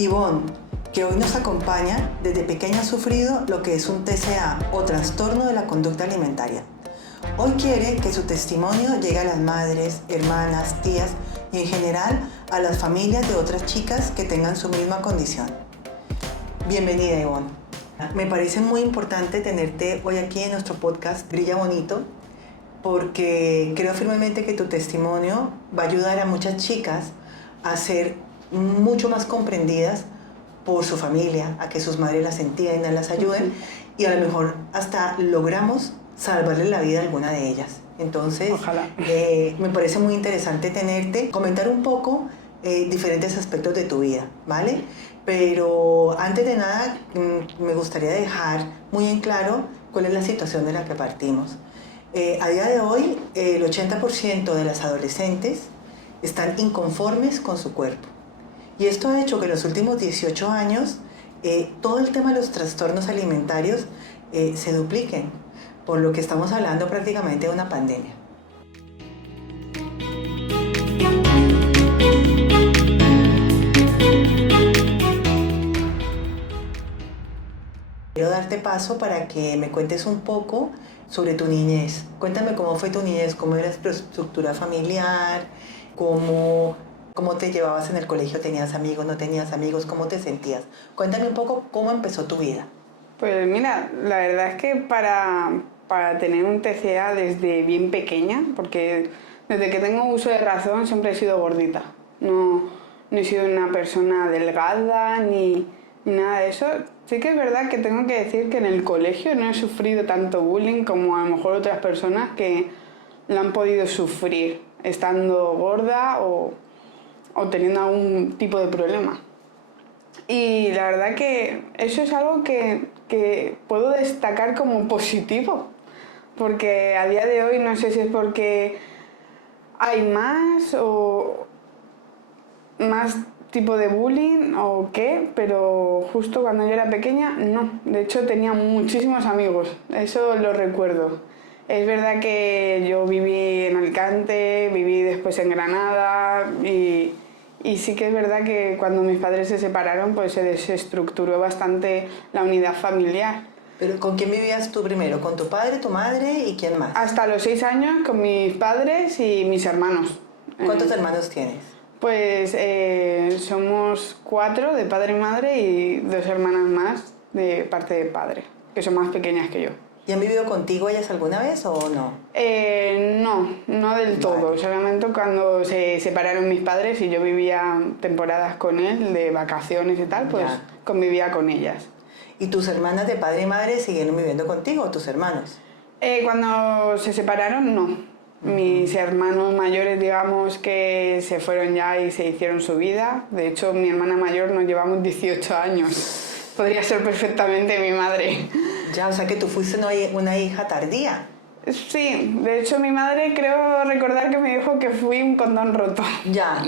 Ivonne, que hoy nos acompaña, desde pequeña ha sufrido lo que es un TCA o trastorno de la conducta alimentaria. Hoy quiere que su testimonio llegue a las madres, hermanas, tías y en general a las familias de otras chicas que tengan su misma condición. Bienvenida, Ivonne. Me parece muy importante tenerte hoy aquí en nuestro podcast Brilla Bonito, porque creo firmemente que tu testimonio va a ayudar a muchas chicas a ser mucho más comprendidas por su familia, a que sus madres las entiendan, las ayuden y a lo mejor hasta logramos salvarle la vida a alguna de ellas. Entonces, ojalá. Me parece muy interesante tenerte, comentar un poco diferentes aspectos de tu vida, ¿vale? Pero antes de nada, me gustaría dejar muy en claro cuál es la situación de la que partimos. A día de hoy, el 80% de las adolescentes están inconformes con su cuerpo. Y esto ha hecho que en los últimos 18 años todo el tema de los trastornos alimentarios se dupliquen, por lo que estamos hablando prácticamente de una pandemia. Quiero darte paso para que me cuentes un poco sobre tu niñez. Cuéntame cómo fue tu niñez, cómo era tu estructura familiar, cómo te llevabas en el colegio, ¿tenías amigos, no tenías amigos? ¿Cómo te sentías? Cuéntame un poco cómo empezó tu vida. Pues mira, la verdad es que para tener un TCA desde bien pequeña, porque desde que tengo uso de razón siempre he sido gordita. No he sido una persona delgada ni nada de eso. Sí que es verdad que tengo que decir que en el colegio no he sufrido tanto bullying como a lo mejor otras personas que lo han podido sufrir estando gorda o teniendo algún tipo de problema. Y la verdad que eso es algo que puedo destacar como positivo, porque a día de hoy no sé si es porque hay más tipo de bullying o qué, pero justo cuando yo era pequeña no. De hecho tenía muchísimos amigos, eso lo recuerdo. Es verdad que yo viví en Alicante, viví después en Granada y sí que es verdad que cuando mis padres se separaron pues se desestructuró bastante la unidad familiar. ¿Pero con quién vivías tú primero? ¿Con tu padre, tu madre y quién más? Hasta los 6 años con mis padres y mis hermanos. ¿Cuántos hermanos tienes? Pues somos 4 de padre y madre y 2 hermanas más de parte de padre, que son más pequeñas que yo. ¿Y han vivido contigo ellas alguna vez o no? No del todo. Vale. Solamente cuando se separaron mis padres y yo vivía temporadas con él, de vacaciones y tal, pues ya convivía con ellas. ¿Y tus hermanas de padre y madre siguieron viviendo contigo o tus hermanos? Cuando se separaron, no. Mis hermanos mayores, digamos, que se fueron ya y se hicieron su vida. De hecho, mi hermana mayor nos llevamos 18 años. Podría ser perfectamente mi madre. Ya, o sea que tú fuiste una hija tardía. Sí, de hecho mi madre creo recordar que me dijo que fui un condón roto. Ya.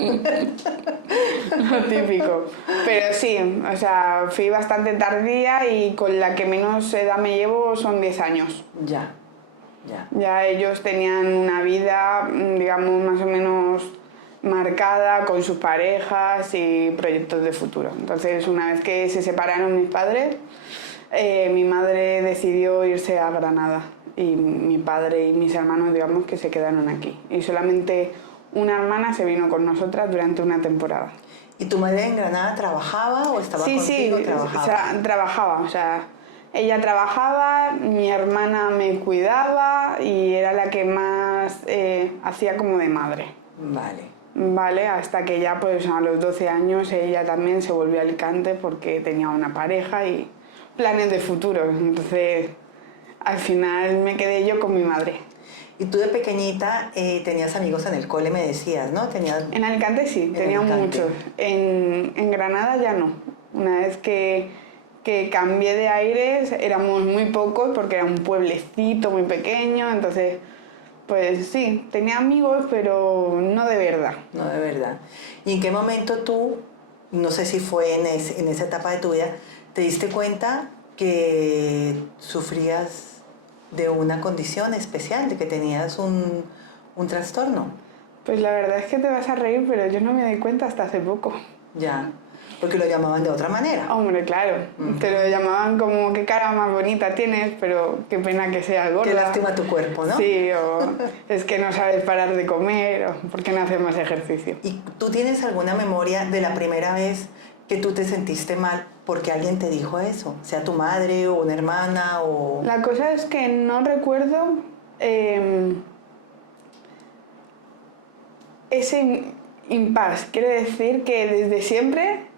Lo típico. Pero sí, o sea, fui bastante tardía y con la que menos edad me llevo son 10 años. Ya. Ya ellos tenían una vida, digamos, más o menos marcada con sus parejas y proyectos de futuro. Entonces, una vez que se separaron mis padres, mi madre decidió irse a Granada y mi padre y mis hermanos, digamos, que se quedaron aquí. Y solamente una hermana se vino con nosotras durante una temporada. ¿Y tu madre en Granada trabajaba o estaba contigo? Sí, trabajaba. O sea, trabajaba, o sea, ella trabajaba, mi hermana me cuidaba y era la que más hacía como de madre. Vale, hasta que ya pues a los 12 años ella también se volvió a Alicante porque tenía una pareja y planes de futuro. Entonces, al final me quedé yo con mi madre. Y tú de pequeñita tenías amigos en el cole, me decías, ¿no? En Alicante sí, tenía muchos. En Granada ya no. Una vez que cambié de aires éramos muy pocos porque era un pueblecito muy pequeño, entonces pues sí, tenía amigos pero no de verdad. No de verdad. ¿Y en qué momento tú, no sé si fue en esa etapa de tu vida, te diste cuenta que sufrías de una condición especial, de que tenías un trastorno? Pues la verdad es que te vas a reír, pero yo no me di cuenta hasta hace poco. Ya. porque lo llamaban de otra manera. Hombre, claro. Te lo llamaban como qué cara más bonita tienes, pero qué pena que seas gorda. Qué lástima tu cuerpo, ¿no? Sí, o es que no sabes parar de comer, o por qué no haces más ejercicio. ¿Y tú tienes alguna memoria de la primera vez que tú te sentiste mal porque alguien te dijo eso? Sea tu madre o una hermana o... La cosa es que no recuerdo ese impasse. Quiero decir que desde siempre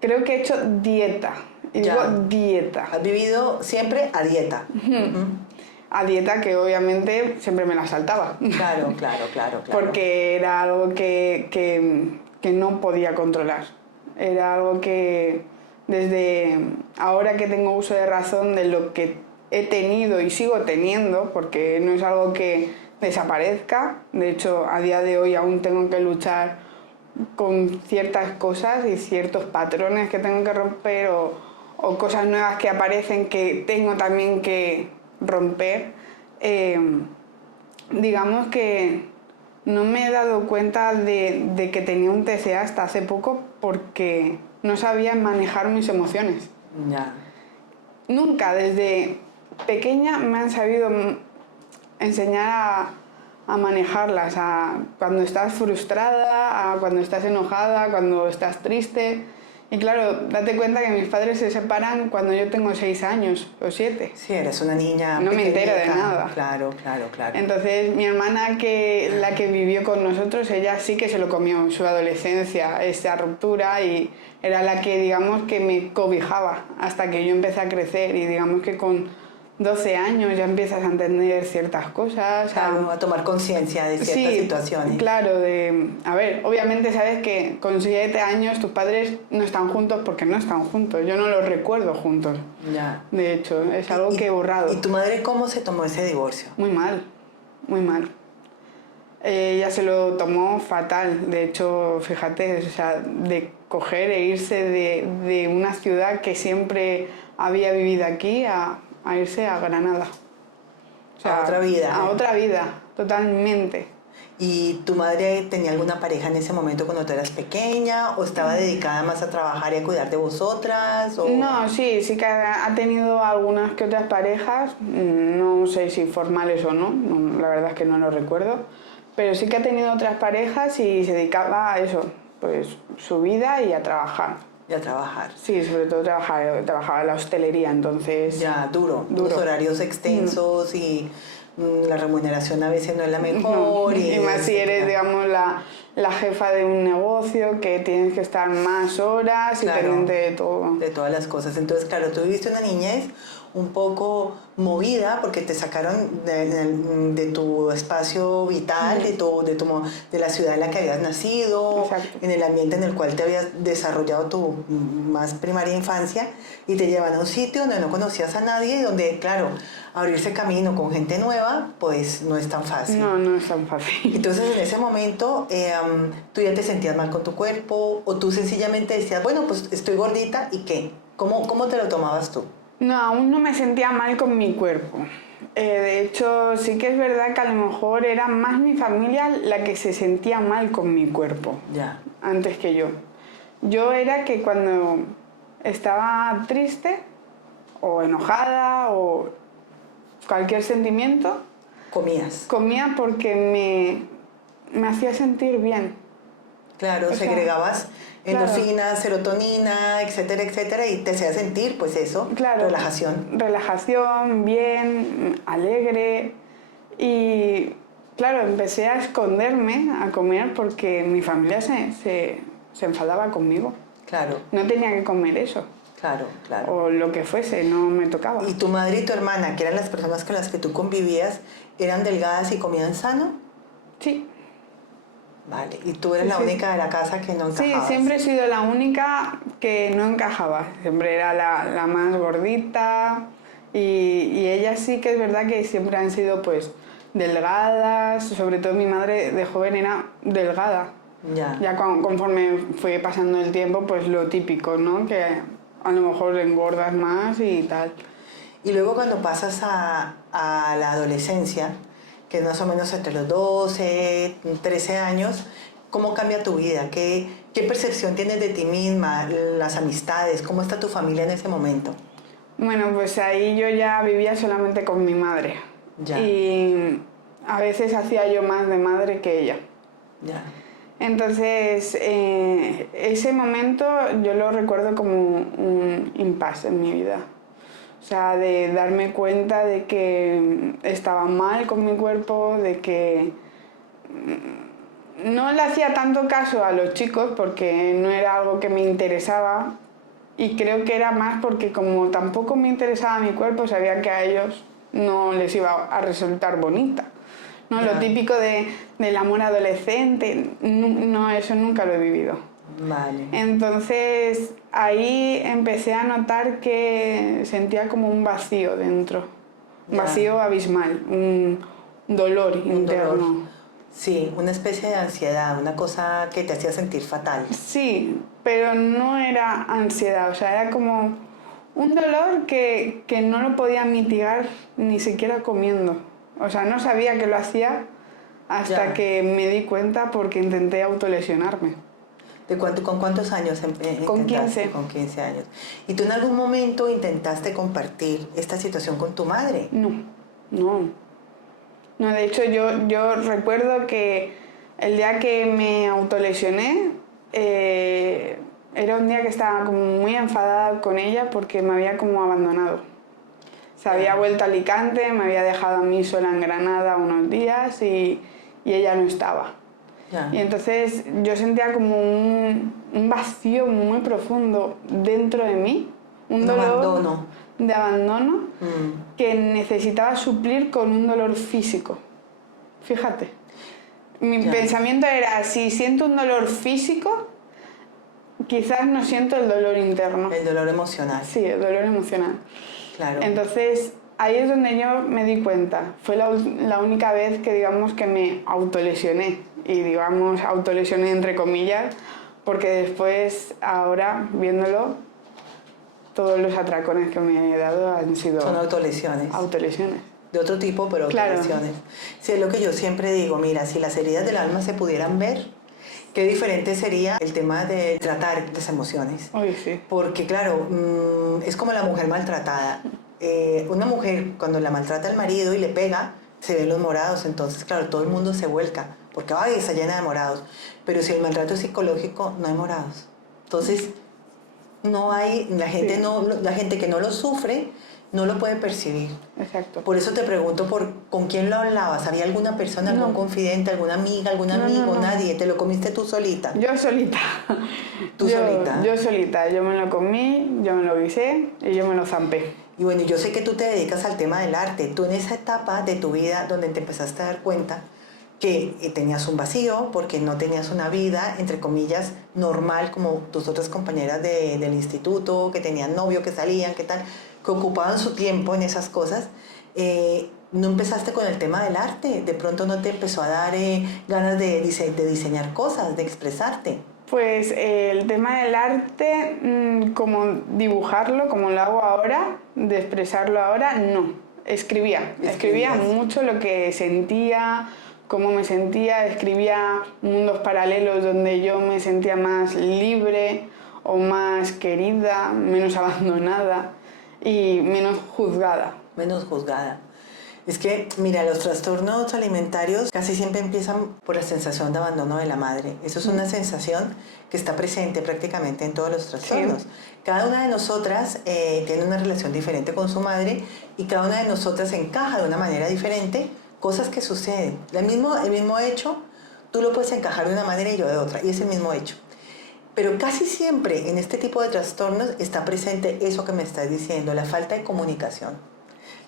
creo que he hecho dieta. Y digo dieta. Has vivido siempre a dieta. A dieta que obviamente siempre me la saltaba. Claro. Porque era algo que no podía controlar. Era algo que desde ahora que tengo uso de razón de lo que he tenido y sigo teniendo, porque no es algo que desaparezca. De hecho, a día de hoy aún tengo que luchar con ciertas cosas y ciertos patrones que tengo que romper o cosas nuevas que aparecen que tengo también que romper. Digamos que no me he dado cuenta de que tenía un TCA hasta hace poco porque no sabía manejar mis emociones. Ya. Nunca, desde pequeña me han sabido enseñar a manejarlas, a cuando estás frustrada, a cuando estás enojada, cuando estás triste. Y claro, date cuenta que mis padres se separan cuando yo tengo 6 años o 7. Sí, eres una niña No me entero de nada. Claro. Entonces, mi hermana, la que vivió con nosotros, ella sí que se lo comió en su adolescencia, esa ruptura, y era la que, digamos, que me cobijaba hasta que yo empecé a crecer. Y digamos que con 12 años ya empiezas a entender ciertas cosas. Claro, a tomar conciencia de ciertas situaciones. Claro, a ver, obviamente sabes que con 7 años tus padres no están juntos porque no están juntos. Yo no los recuerdo juntos. Ya. De hecho, es algo que he borrado. ¿Y tu madre cómo se tomó ese divorcio? Muy mal, muy mal. Ella se lo tomó fatal. De hecho, fíjate, o sea, de coger e irse de una ciudad que siempre había vivido aquí a irse a Granada. O sea, a otra vida. A otra vida, totalmente. ¿Y tu madre tenía alguna pareja en ese momento cuando tú eras pequeña? ¿O estaba dedicada más a trabajar y a cuidar de vosotras? ¿O? No, sí que ha tenido algunas que otras parejas, no sé si formales o no, la verdad es que no lo recuerdo, pero sí que ha tenido otras parejas y se dedicaba a eso, pues su vida y a trabajar. Y a trabajar. Sí, sobre todo trabajaba en la hostelería, entonces... Ya, duro. Los horarios extensos y la remuneración a veces no es la mejor. Y más si eres, digamos, la jefa de un negocio, que tienes que estar más horas y pendiente de todo. De todas las cosas. Entonces, claro, tú viviste una niñez un poco movida porque te sacaron de tu espacio vital, de la ciudad en la que habías nacido, exacto, en el ambiente en el cual te habías desarrollado tu más primaria infancia, y te llevan a un sitio donde no conocías a nadie y donde, claro, abrirse camino con gente nueva, pues no es tan fácil. No es tan fácil. Entonces, en ese momento, ¿tú ya te sentías mal con tu cuerpo? ¿O tú sencillamente decías, bueno, pues estoy gordita y qué? ¿Cómo te lo tomabas tú? No, aún no me sentía mal con mi cuerpo. De hecho, sí que es verdad que a lo mejor era más mi familia la que se sentía mal con mi cuerpo, ya, antes que yo. Yo era que cuando estaba triste o enojada o cualquier sentimiento, comía porque me hacía sentir bien. Claro, segregabas endorfinas, serotonina, etcétera, etcétera, y te hacía sentir, pues eso, relajación. Relajación, bien, alegre. Y claro, empecé a esconderme a comer porque mi familia se enfadaba conmigo. Claro. No tenía que comer eso. Claro. O lo que fuese, no me tocaba. ¿Y tu madre y tu hermana, que eran las personas con las que tú convivías, eran delgadas y comían sano? Sí. Vale, y tú eres la única de la casa que no encajaba. Sí, siempre he sido la única que no encajaba. Siempre era la más gordita y ellas sí que es verdad que siempre han sido pues delgadas. Sobre todo mi madre de joven era delgada. Ya conforme fue pasando el tiempo, pues lo típico, ¿no? Que a lo mejor engordas más y tal. Y luego cuando pasas a la adolescencia, que es más o menos entre los 12, 13 años, ¿Cómo cambia tu vida? ¿Qué percepción tienes de ti misma, las amistades? ¿Cómo está tu familia en ese momento? Bueno, pues ahí yo ya vivía solamente con mi madre. Ya. Y a veces hacía yo más de madre que ella. Ya. Entonces, ese momento yo lo recuerdo como un impasse en mi vida. O sea, de darme cuenta de que estaba mal con mi cuerpo, de que no le hacía tanto caso a los chicos porque no era algo que me interesaba, y creo que era más porque como tampoco me interesaba mi cuerpo, sabía que a ellos no les iba a resultar bonita. No, Ya. lo típico del amor adolescente, no, eso nunca lo he vivido. Vale. Entonces ahí empecé a notar que sentía como un vacío dentro, un Ya. vacío abismal, un dolor interno. Dolor. Sí, una especie de ansiedad, una cosa que te hacía sentir fatal. Sí, pero no era ansiedad, o sea, era como un dolor que no lo podía mitigar ni siquiera comiendo. O sea, no sabía que lo hacía hasta Ya. que me di cuenta porque intenté autolesionarme. ¿Con cuántos años Con intentaste? 15. Con 15 años. ¿Y tú en algún momento intentaste compartir esta situación con tu madre? No, no. No, de hecho yo recuerdo que el día que me autolesioné, era un día que estaba como muy enfadada con ella porque me había como abandonado. Se había vuelto a Alicante, me había dejado a mí sola en Granada unos días y ella no estaba. Ya. Y entonces yo sentía como un vacío muy profundo dentro de mí, un dolor abandono. de abandono Mm. que necesitaba suplir con un dolor físico. Fíjate, mi Ya. pensamiento era, si siento un dolor físico, quizás no siento el dolor interno. El dolor emocional. Sí, el dolor emocional. Claro. Entonces, ahí es donde yo me di cuenta. Fue la única vez que digamos que me autolesioné. Y digamos autolesioné entre comillas, porque después, ahora, viéndolo, todos los atracones que me he dado han sido Son autolesiones. autolesiones. De otro tipo, pero Claro. autolesiones. Sí, es lo que yo siempre digo. Mira, si las heridas del alma se pudieran ver, qué diferente sería el tema de tratar las emociones. Uy, sí. Porque claro, es como la mujer maltratada. Una mujer cuando la maltrata el marido y le pega, se ven los morados, entonces claro, todo el mundo se vuelca, porque ay, está llena de morados. Pero si el maltrato es psicológico, no hay morados. Entonces, no hay, la gente, Sí. la gente que no lo sufre, no lo puede percibir. Exacto. Por eso te pregunto con quién lo hablabas. ¿Había alguna persona, algún No. confidente, alguna amiga, algún amigo, no. nadie? ¿Te lo comiste tú solita? Yo solita. ¿Tú solita? Yo solita. Yo me lo comí, yo me lo guisé y yo me lo zampé. Y bueno, yo sé que tú te dedicas al tema del arte. Tú en esa etapa de tu vida donde te empezaste a dar cuenta que tenías un vacío porque no tenías una vida, entre comillas, normal como tus otras compañeras del instituto, que tenían novio, que salían, que tal, que ocupaban su tiempo en esas cosas. ¿No empezaste con el tema del arte? ¿De pronto no te empezó a dar ganas de diseñar cosas, de expresarte? Pues el tema del arte, como dibujarlo, como lo hago ahora, de expresarlo ahora, no. Escribía mucho lo que sentía, cómo me sentía, escribía mundos paralelos donde yo me sentía más libre o más querida, menos abandonada y menos juzgada. Menos juzgada. Es que, mira, los trastornos alimentarios casi siempre empiezan por la sensación de abandono de la madre. Eso es una sensación que está presente prácticamente en todos los trastornos. Sí. Cada una de nosotras tiene una relación diferente con su madre y cada una de nosotras encaja de una manera diferente cosas que suceden. El mismo hecho, tú lo puedes encajar de una manera y yo de otra, y es el mismo hecho. Pero casi siempre en este tipo de trastornos está presente eso que me estás diciendo, la falta de comunicación.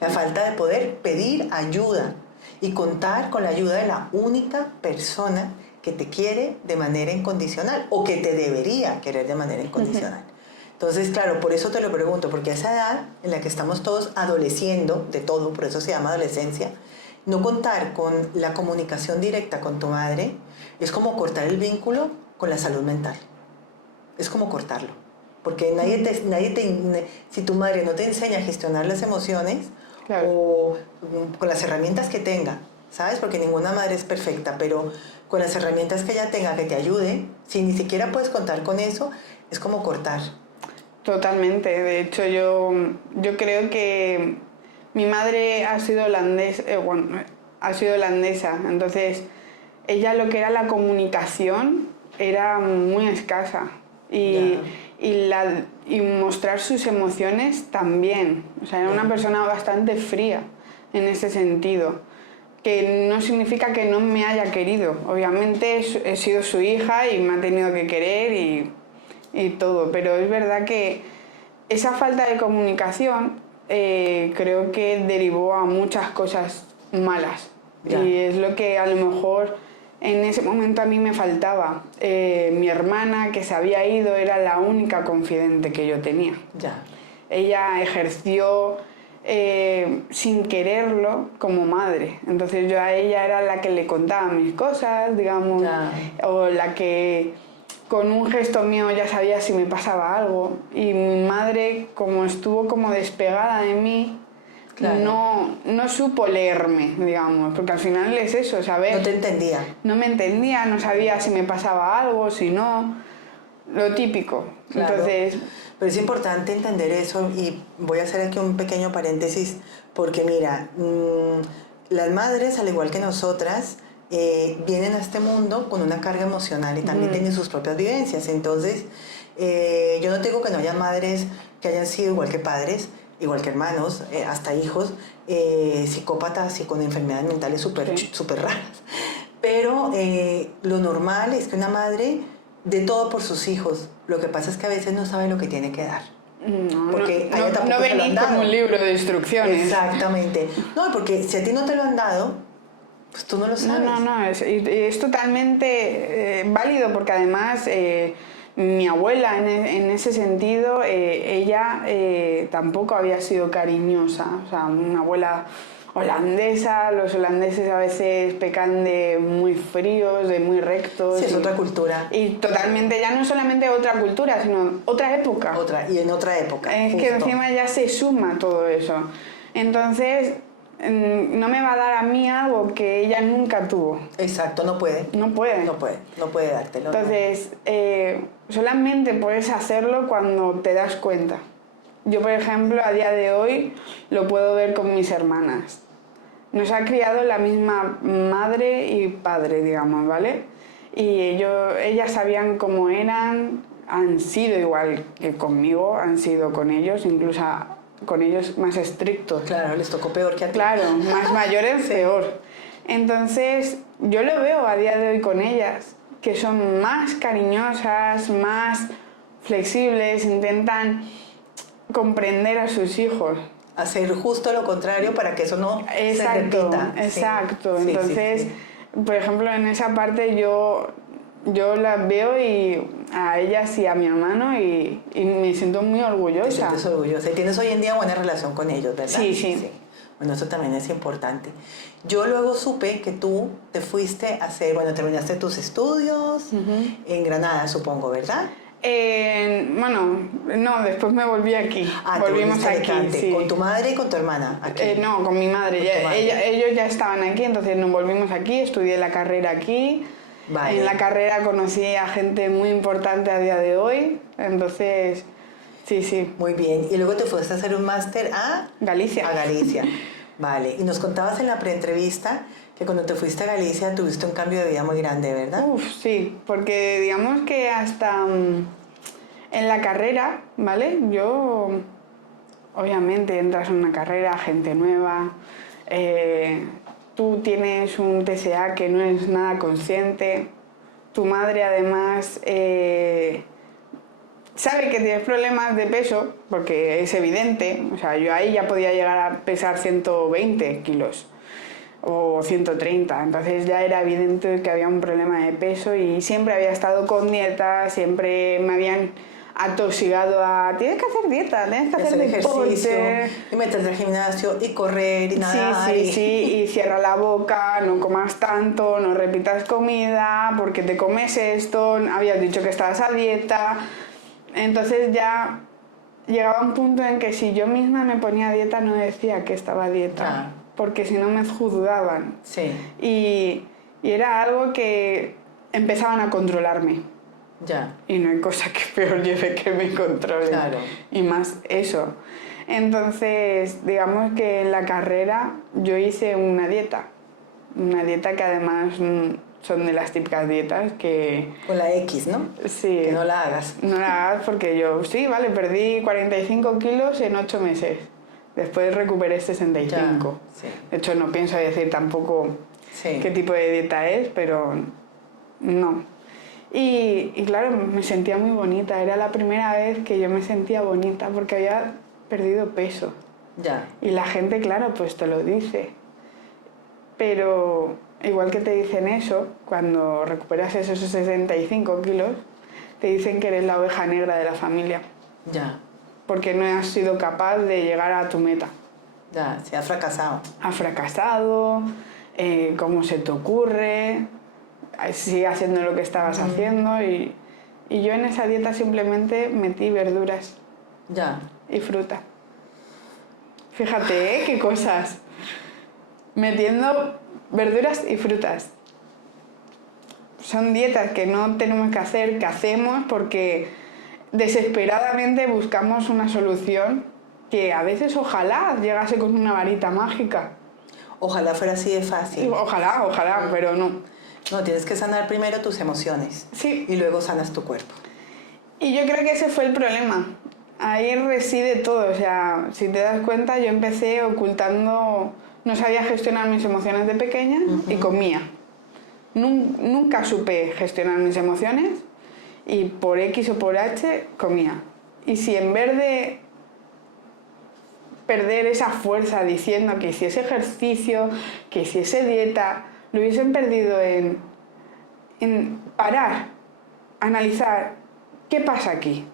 La falta de poder pedir ayuda y contar con la ayuda de la única persona que te quiere de manera incondicional o que te debería querer de manera incondicional. Entonces, claro, por eso te lo pregunto, porque a esa edad en la que estamos todos adoleciendo de todo, por eso se llama adolescencia, no contar con la comunicación directa con tu madre es como cortar el vínculo con la salud mental. Es como cortarlo. Porque si tu madre no te enseña a gestionar las emociones, claro, o con las herramientas que tenga, ¿sabes? Porque ninguna madre es perfecta, pero con las herramientas que ella tenga que te ayude, si ni siquiera puedes contar con eso, es como cortar. Totalmente. De hecho, yo creo que mi madre ha sido holandesa, ha sido holandesa, entonces ella lo que era la comunicación era muy escasa y mostrar sus emociones también. O sea, era una persona bastante fría en ese sentido, que no significa que no me haya querido. Obviamente he sido su hija y me ha tenido que querer y todo, pero es verdad que esa falta de comunicación creo que derivó a muchas cosas malas. Ya. Y es lo que a lo mejor en ese momento a mí me faltaba. Mi hermana, que se había ido, era la única confidente que yo tenía. Ya. Ella ejerció sin quererlo como madre. Entonces yo a ella era la que le contaba mis cosas, digamos, Ya. o la que con un gesto mío ya sabía si me pasaba algo. Y mi madre, como estuvo como despegada de mí, Claro. no supo leerme, digamos, porque al final es eso, saber. No te entendía. No me entendía, no sabía si me pasaba algo, si no, lo típico. Claro. Entonces, pero es importante entender eso y voy a hacer aquí un pequeño paréntesis porque mira, las madres, al igual que nosotras, vienen a este mundo con una carga emocional y también tienen sus propias vivencias. Entonces, yo no digo que no haya madres que hayan sido igual que padres, igual que hermanos, hasta hijos, psicópatas y con enfermedades mentales súper raras. Pero lo normal es que una madre dé todo por sus hijos. Lo que pasa es que a veces no sabe lo que tiene que dar. Porque no venís con un libro de instrucciones. Exactamente. No, porque si a ti no te lo han dado, pues tú no lo sabes. No, es totalmente válido porque además mi abuela en ese sentido, ella tampoco había sido cariñosa. O sea, una abuela holandesa, los holandeses a veces pecan de muy fríos, de muy rectos. Sí, es otra cultura. Y totalmente, ya no solamente otra cultura, sino otra época. Y en otra época. Es justo. que encima ya se suma todo eso. Entonces, no me va a dar a mí algo que ella nunca tuvo. Exacto, no puede. No puede. No puede dártelo. Entonces, solamente puedes hacerlo cuando te das cuenta. Yo, por ejemplo, a día de hoy lo puedo ver con mis hermanas. Nos ha criado la misma madre y padre, digamos, ¿vale? Y ellas sabían cómo eran, han sido igual que conmigo, han sido con ellos, incluso con ellos más estrictos. Claro, les tocó peor que a ti. Claro, más mayores, sí. Peor. Entonces, yo lo veo a día de hoy con ellas, que son más cariñosas, más flexibles, intentan comprender a sus hijos. Hacer justo lo contrario para que eso no se repita. Exacto. Sí. Entonces, sí. Por ejemplo, en esa parte yo las veo y a ellas y a mi hermano y me siento muy orgullosa. Te sientes orgullosa. Y tienes hoy en día buena relación con ellos, ¿verdad? Sí. Bueno, eso también es importante. Yo luego supe que tú te fuiste a hacer, terminaste tus estudios en Granada, supongo, ¿verdad? Bueno, no, después me volví aquí. Volvimos aquí. Sí. ¿Con tu madre y con tu hermana? Aquí. No, con mi madre. Ellos ya estaban aquí, entonces nos volvimos aquí, estudié la carrera aquí. Vale. En la carrera conocí a gente muy importante a día de hoy, entonces sí. Muy bien. Y luego te fuiste a hacer un máster a Galicia. A Galicia. Vale. Y nos contabas en la preentrevista que cuando te fuiste a Galicia tuviste un cambio de vida muy grande, ¿verdad? Sí, porque digamos que hasta en la carrera, ¿vale? Yo, obviamente, entras en una carrera, gente nueva, tú tienes un TCA que no es nada consciente, tu madre además sabe que tienes problemas de peso, porque es evidente, o sea, yo ahí ya podía llegar a pesar 120 kilos. O 130, entonces ya era evidente que había un problema de peso y siempre había estado con dieta, siempre me habían atosigado a tienes que hacer dieta, tienes que hacer ejercicio y meterte al gimnasio y correr y nadar. Sí, y cierra la boca, no comas tanto, no repitas comida, porque te comes esto, habías dicho que estabas a dieta, entonces ya llegaba un punto en que si yo misma me ponía a dieta no decía que estaba a dieta. porque si no me juzgaban. Sí. Y era algo que empezaban a controlarme. Ya. Y no hay cosa que peor lleve que me controlen. Claro. Y más eso. Entonces, digamos que en la carrera yo hice una dieta que además son de las típicas dietas que... Con la X, ¿no? Sí. Que no la hagas. No la hagas porque yo, sí, vale, perdí 45 kilos en 8 meses. Después recuperé 65. Ya, sí. De hecho, no pienso decir tampoco qué tipo de dieta es, pero no. Y claro, me sentía muy bonita. Era la primera vez que yo me sentía bonita porque había perdido peso. Ya. Y la gente, claro, pues te lo dice. Pero igual que te dicen eso, cuando recuperas esos 65 kilos, te dicen que eres la oveja negra de la familia. Ya. Porque no has sido capaz de llegar a tu meta. Ya, se ha fracasado. Has fracasado, ¿cómo se te ocurre? Sigue haciendo lo que estabas haciendo. Y yo en esa dieta simplemente metí verduras Ya. y fruta. Fíjate, qué cosas. Metiendo verduras y frutas. Son dietas que no tenemos que hacer, que hacemos porque desesperadamente buscamos una solución que a veces ojalá llegase con una varita mágica. Ojalá fuera así de fácil. Ojalá, pero no. No, tienes que sanar primero tus emociones. Sí. Y luego sanas tu cuerpo. Y yo creo que ese fue el problema. Ahí reside todo. O sea, si te das cuenta, yo empecé ocultando... No sabía gestionar mis emociones de pequeña y comía. Nunca supe gestionar mis emociones y por X o por H comía. Y si en vez de perder esa fuerza diciendo que hiciese ejercicio, que hiciese dieta, lo hubiesen perdido en parar, analizar qué pasa aquí.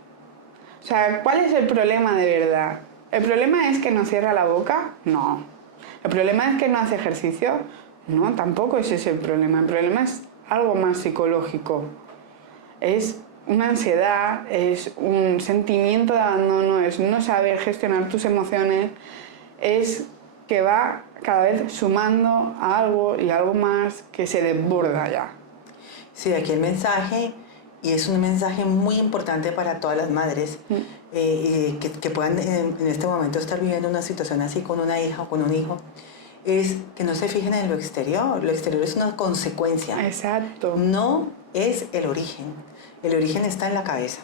O sea, ¿cuál es el problema de verdad? ¿El problema es que no cierra la boca? No. ¿El problema es que no hace ejercicio? No, tampoco es ese el problema. El problema es algo más psicológico. Es una ansiedad, es un sentimiento de abandono, es no saber gestionar tus emociones, es que va cada vez sumando a algo y algo más que se desborda ya. Sí, aquí el mensaje, y es un mensaje muy importante para todas las madres que puedan en este momento estar viviendo una situación así con una hija o con un hijo, es que no se fijen en lo exterior. Lo exterior es una consecuencia. Exacto. No es el origen. El origen está en la cabeza.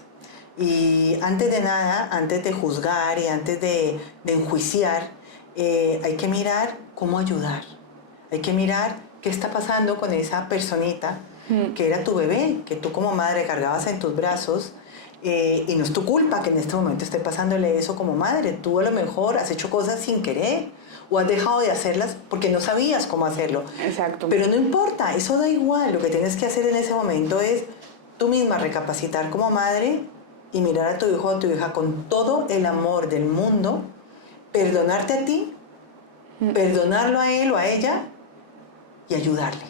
Y antes de nada, antes de juzgar y antes de enjuiciar, hay que mirar cómo ayudar. Hay que mirar qué está pasando con esa personita que era tu bebé, que tú como madre cargabas en tus brazos, y no es tu culpa que en este momento esté pasándole eso como madre. Tú a lo mejor has hecho cosas sin querer o has dejado de hacerlas porque no sabías cómo hacerlo. Exacto. Pero no importa, eso da igual. Lo que tienes que hacer en ese momento es tú misma recapacitar como madre y mirar a tu hijo o a tu hija con todo el amor del mundo, perdonarte a ti, perdonarlo a él o a ella y ayudarle.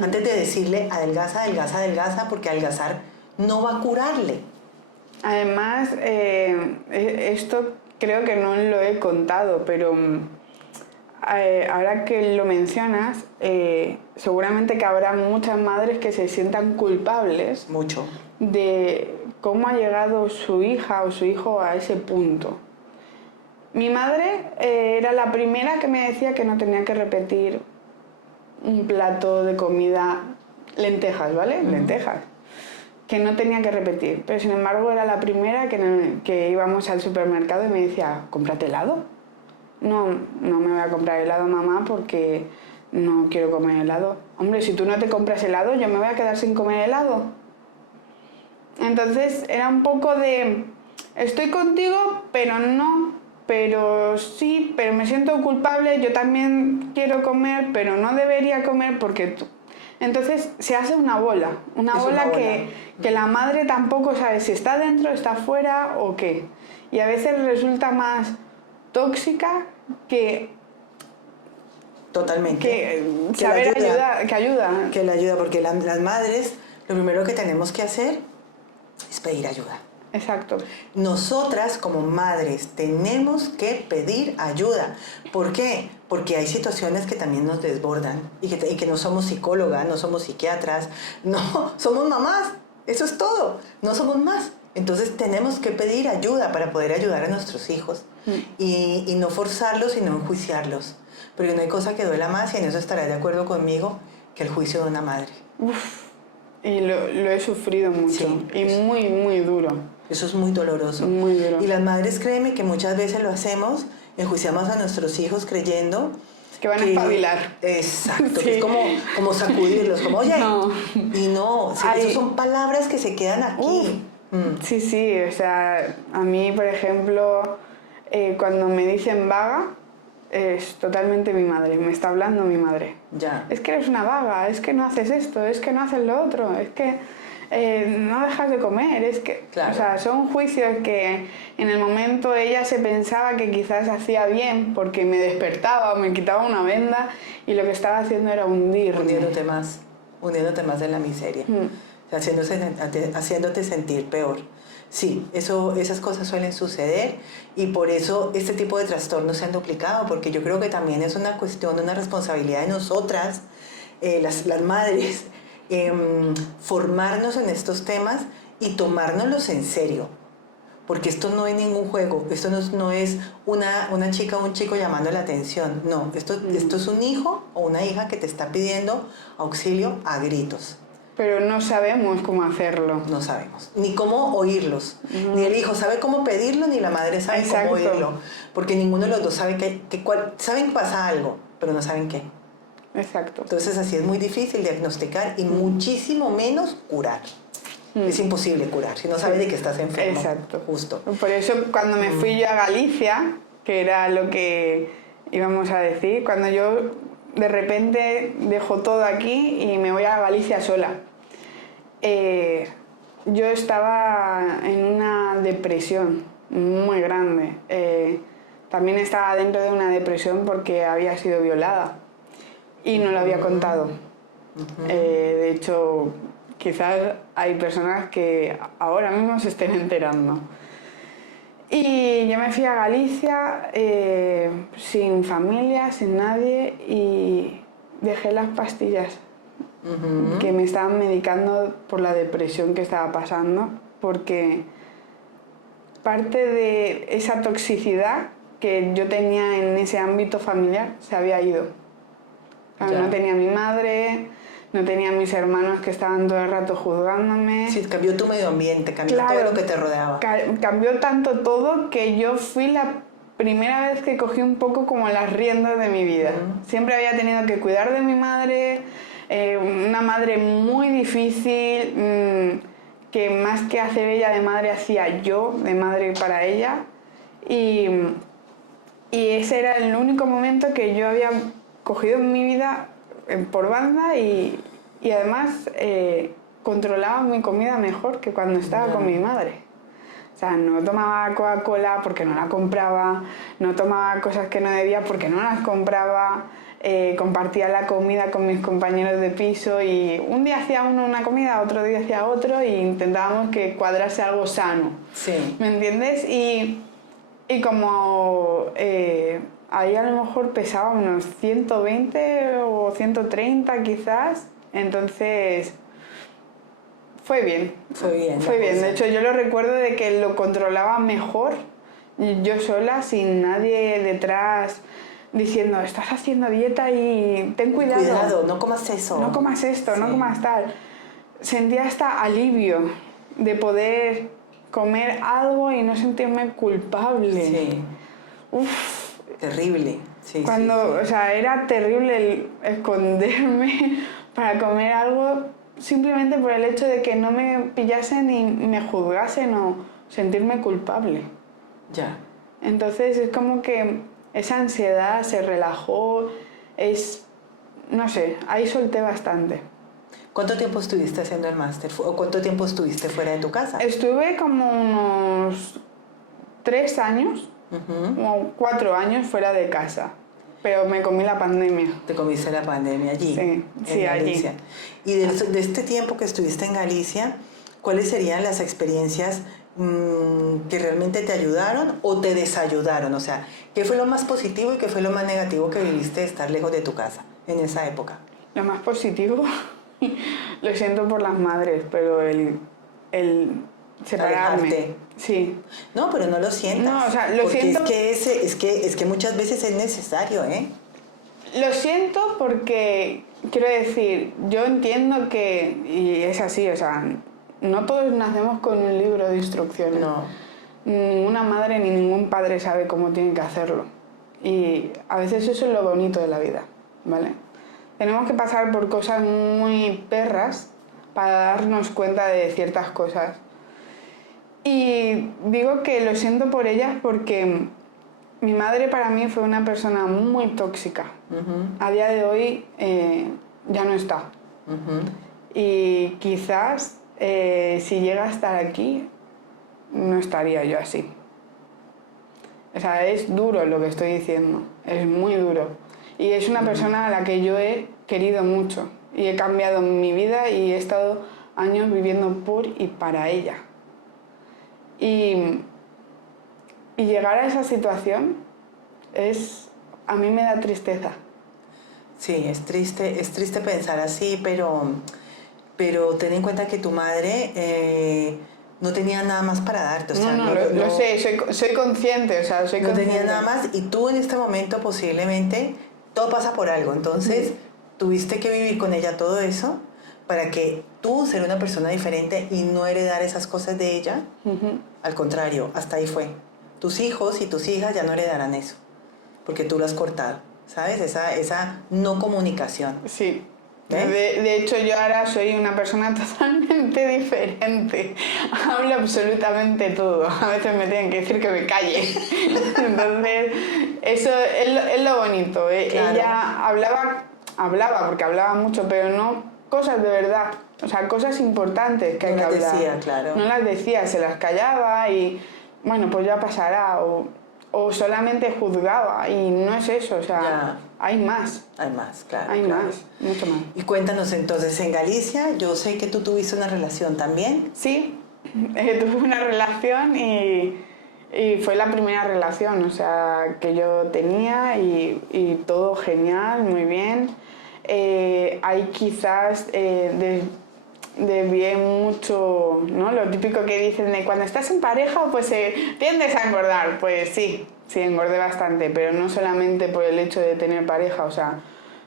Antes de decirle adelgaza, adelgaza, adelgaza, porque adelgazar no va a curarle. Además, esto creo que no lo he contado, pero ahora que lo mencionas, seguramente que habrá muchas madres que se sientan culpables Mucho. de cómo ha llegado su hija o su hijo a ese punto. Mi madre era la primera que me decía que no tenía que repetir un plato de comida, lentejas, ¿vale? Lentejas. Que no tenía que repetir, pero sin embargo era la primera que íbamos al supermercado y me decía, cómprate helado. No me voy a comprar helado, mamá, porque no quiero comer helado. Hombre, si tú no te compras helado, yo me voy a quedar sin comer helado. Entonces era un poco de, estoy contigo, pero no, pero sí, pero me siento culpable, yo también quiero comer, pero no debería comer porque tú... Entonces se hace una bola que la madre tampoco sabe si está dentro, está fuera o qué. Y a veces resulta más tóxica que... Totalmente. Que saber ayudar, que ayuda. Que la ayuda, porque las madres, lo primero que tenemos que hacer es pedir ayuda. Exacto. Nosotras como madres tenemos que pedir ayuda. ¿Por qué? Porque hay situaciones que también nos desbordan y que no somos psicólogas, no somos psiquiatras, no, somos mamás. Eso es todo, no somos más. Entonces tenemos que pedir ayuda para poder ayudar a nuestros hijos y no forzarlos y no enjuiciarlos. Porque no hay cosa que duela más, y en eso estarás de acuerdo conmigo, que el juicio de una madre. Uf, y lo he sufrido mucho, Sí, y muy, muy duro. Eso es muy doloroso. Muy duro. Y las madres, créeme que muchas veces lo hacemos, enjuiciamos a nuestros hijos creyendo que van a espabilar. Exacto, Sí. que es como sacudirlos, como, oye, no. Y no, sí, esas son palabras que se quedan aquí. Sí, sí, o sea, a mí, por ejemplo, cuando me dicen vaga, es totalmente mi madre, me está hablando mi madre. Ya. Es que eres una vaga, es que no haces esto, es que no haces lo otro, es que no dejas de comer, es que... Claro. O sea, son juicios que en el momento ella se pensaba que quizás hacía bien porque me despertaba, me quitaba una venda y lo que estaba haciendo era hundirme. Hundiéndote más de la miseria, haciéndote sentir peor. Sí, esas cosas suelen suceder, y por eso este tipo de trastornos se han duplicado, porque yo creo que también es una cuestión, una responsabilidad de nosotras, las madres, formarnos en estos temas y tomárnoslos en serio. Porque esto no es ningún juego, esto no es una chica o un chico llamando la atención. No, esto es un hijo o una hija que te está pidiendo auxilio a gritos. Pero no sabemos cómo hacerlo. No sabemos, ni cómo oírlos. Ni el hijo sabe cómo pedirlo, ni la madre sabe Exacto. cómo oírlo. Porque ninguno de los dos sabe saben que pasa algo, pero no saben qué. Exacto. Entonces así es muy difícil diagnosticar y muchísimo menos curar. Es imposible curar si no sabes de que estás enfermo. Exacto. Justo. Por eso cuando me fui yo a Galicia, que era lo que íbamos a decir, cuando yo de repente dejo todo aquí y me voy a Galicia sola, yo estaba en una depresión muy grande. También estaba dentro de una depresión porque había sido violada y no lo había contado. De hecho, quizás hay personas que ahora mismo se estén enterando. Y yo me fui a Galicia sin familia, sin nadie, y dejé las pastillas que me estaban medicando por la depresión que estaba pasando, porque parte de esa toxicidad que yo tenía en ese ámbito familiar se había ido. Claro, no tenía a mi madre, no tenía a mis hermanos que estaban todo el rato juzgándome. Sí, cambió tu medio ambiente, cambió todo lo que te rodeaba. Cambió tanto todo que yo fui la primera vez que cogí un poco como las riendas de mi vida. Siempre había tenido que cuidar de mi madre, una madre muy difícil, que más que hacer ella de madre hacía yo de madre para ella. Y ese era el único momento que yo había cogido en mi vida por banda y además controlaba mi comida mejor que cuando estaba con mi madre. O sea, no tomaba Coca-Cola porque no la compraba, no tomaba cosas que no debía porque no las compraba, compartía la comida con mis compañeros de piso y un día hacía uno una comida, otro día hacía otro e intentábamos que cuadrase algo sano. Sí. ¿Me entiendes? Y como ahí a lo mejor pesaba unos 120 o 130 quizás, entonces fue bien. Fue bien, de hecho yo lo recuerdo de que lo controlaba mejor yo sola, sin nadie detrás diciendo estás haciendo dieta y ten cuidado. Cuidado, no comas eso. No comas esto, no comas tal. Sentía hasta alivio de poder comer algo y no sentirme culpable. Sí. Uf. Terrible. Sí, Cuando, sí. o sea, era terrible el esconderme para comer algo simplemente por el hecho de que no me pillasen y me juzgasen o sentirme culpable. Ya. Entonces es como que esa ansiedad se relajó, no sé, ahí solté bastante. ¿Cuánto tiempo estuviste haciendo el máster? ¿O cuánto tiempo estuviste fuera de tu casa? Estuve como unos 3 años, como 4 años fuera de casa, pero me comí la pandemia. Te comiste la pandemia allí, sí, Galicia. allí. Y de este tiempo que estuviste en Galicia, ¿cuáles serían las experiencias que realmente te ayudaron o te desayudaron? O sea, ¿qué fue lo más positivo y qué fue lo más negativo que viviste de estar lejos de tu casa en esa época? Lo más positivo, lo siento por las madres, pero el separarme. Alejarte. Sí. No, pero no lo sientas. No, o sea, lo porque siento. es que muchas veces es necesario, ¿eh? Lo siento porque, quiero decir, yo entiendo que, y es así, o sea, no todos nacemos con un libro de instrucciones. No. Ninguna madre ni ningún padre sabe cómo tiene que hacerlo. Y a veces eso es lo bonito de la vida, ¿vale? Tenemos que pasar por cosas muy perras para darnos cuenta de ciertas cosas. Y digo que lo siento por ellas porque mi madre para mí fue una persona muy tóxica. A día de hoy ya no está. Y quizás si llega a estar aquí, no estaría yo así. O sea, es duro lo que estoy diciendo, es muy duro. Y es una persona a la que yo he querido mucho. Y he cambiado mi vida y he estado años viviendo por y para ella. Y llegar a esa situación a mí me da tristeza. Sí, es triste pensar así, pero ten en cuenta que tu madre no tenía nada más para darte. O sea, lo sé, soy consciente, o sea, soy no consciente. tenía nada más y tú en este momento posiblemente todo pasa por algo. Entonces tuviste que vivir con ella todo eso para que tú ser una persona diferente y no heredar esas cosas de ella. Al contrario, hasta ahí fue. Tus hijos y tus hijas ya no heredarán eso, porque tú lo has cortado, ¿sabes? Esa no comunicación. Sí. ¿Ves? De hecho, yo ahora soy una persona totalmente diferente. Hablo absolutamente todo. A veces me tienen que decir que me calle. Entonces, eso es lo bonito. Claro. Ella hablaba, porque hablaba mucho, pero no cosas de verdad. O sea, cosas importantes que hay que hablar. No las decía, claro. No las decía, se las callaba y, bueno, pues ya pasará. O solamente juzgaba y no es eso, o sea, Ya. hay más. Hay más, claro. Hay claro. más, mucho más. Y cuéntanos entonces, en Galicia, yo sé que tú tuviste una relación también. Sí, tuve una relación y fue la primera relación, o sea, que yo tenía y todo genial, muy bien. Hay quizás desvié mucho, ¿no? Lo típico que dicen de cuando estás en pareja, pues tiendes a engordar. Pues sí, engordé bastante, pero no solamente por el hecho de tener pareja, o sea,